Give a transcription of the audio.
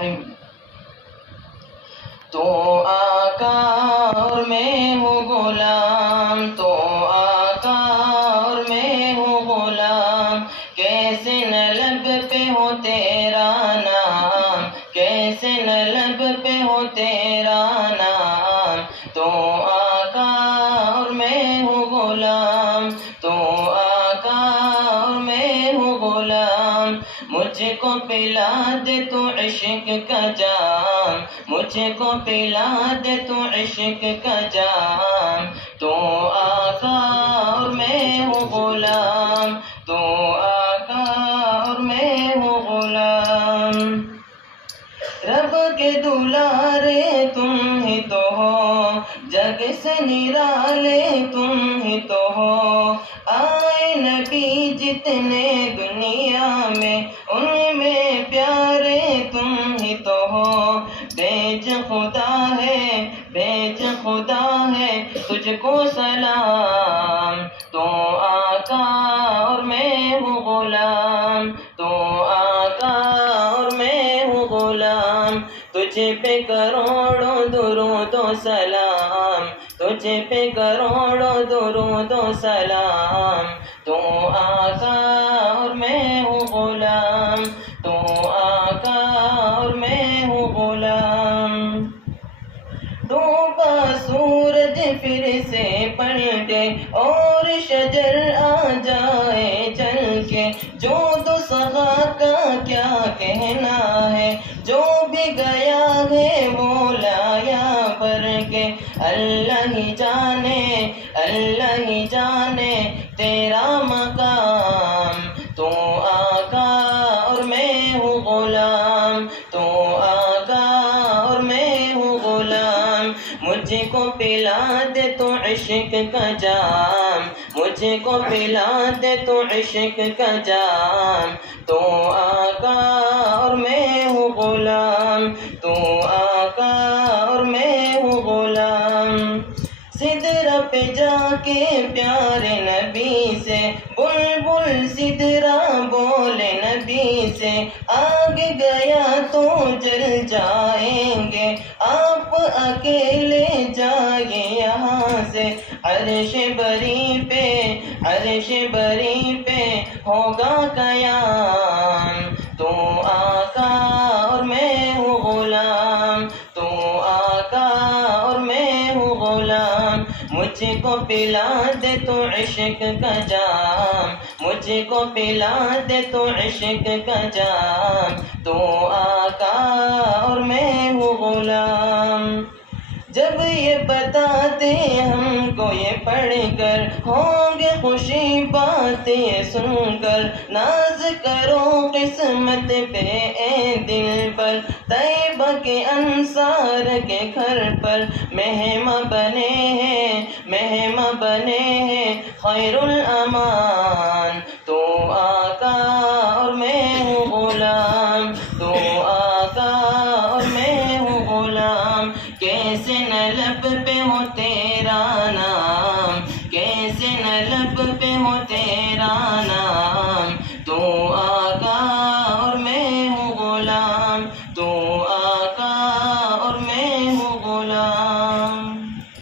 الرحیم۔ تو آقا اور میں ہوں غلام، تو آقا اور میں ہوں غلام، کیسے نہ لب پہ ہو تیرا نام، کیسے نہ لب پہ ہو تیرا نام۔ تو آقا اور میں ہوں غلام، تو آقا اور میں ہوں غلام، مجھ کو پلا دے تو عشق کا جام، مجھ کو پلا دے تو عشق کا جام۔ تو آقا اور میں ہوں غلام، تو آقا اور میں ہوں غلام۔ رب کے دلارے تم ہی تو ہو، جگ سے نرالے تم ہی تو ہو، آئے نبی جتنے دنیا میں ان میں پیارے تم ہی تو ہو۔ بھیج خدا ہے، بھیج خدا ہے تجھ کو سلام، تو آقا اور میں ہوں غلام، تو آقا اور میں ہوں غلام، تجھ پہ کروڑوں درود و سلام، تجھ پہ کروڑوں درود و سلام۔ تو آقا اور میں ہوں غلام، تو آقا اور میں ہوں غلام۔ ڈوبا سورج پھر سے پلٹے اور شجر آ جائے چل کے، جو دو سخا کا کیا کہنا ہے، جو بھی گیا ہے وہ لایا پر کے، اللہ ہی جانے، اللہ ہی جانے تیرا مقام۔ تو آقا اور میں ہوں غلام، تو آقا اور میں ہوں غلام، مجھ کو پلا دے تو عشق کا جام، مجھ کو پلا دے تو عشق کا جام۔ تو آقا اور میں ہوں غلام، تو آقا اور میں ہوں غلام۔ سدرہ پہ جا کے پیارے نبی سے، بلبل سدرہ بولے نبی سے، آگے گیا تو جل جائیں گے، آپ اکیلے جائیں یہاں سے، عرش بری پہ، عرش بری پہ ہوگا قیام۔ تو آقا اور میں ہوں غلام، تو آقا اور میں ہوں غلام، مجھ کو پلا دے تو عشق کا جام، مجھ کو پلا دے تو عشق کا جام۔ تو آقا اور میں ہوں غلام۔ جب یہ بتاتے ہم کو یہ پڑھ کر، ہوں گے خوشی باتیں سن کر، ناز کرو قسمت پہ اے دل پر، طیبہ کے انصار کے گھر پر مہمان بنے ہیں، مہمان بنے ہیں خیر الامان۔ تو آقا اور میں ہوں غلام، تو آقا اور میں ہوں غلام، کیسے نہ لب پہ ہو تیرا نام، کیسے نہ لب پہ ہو تیرا نام۔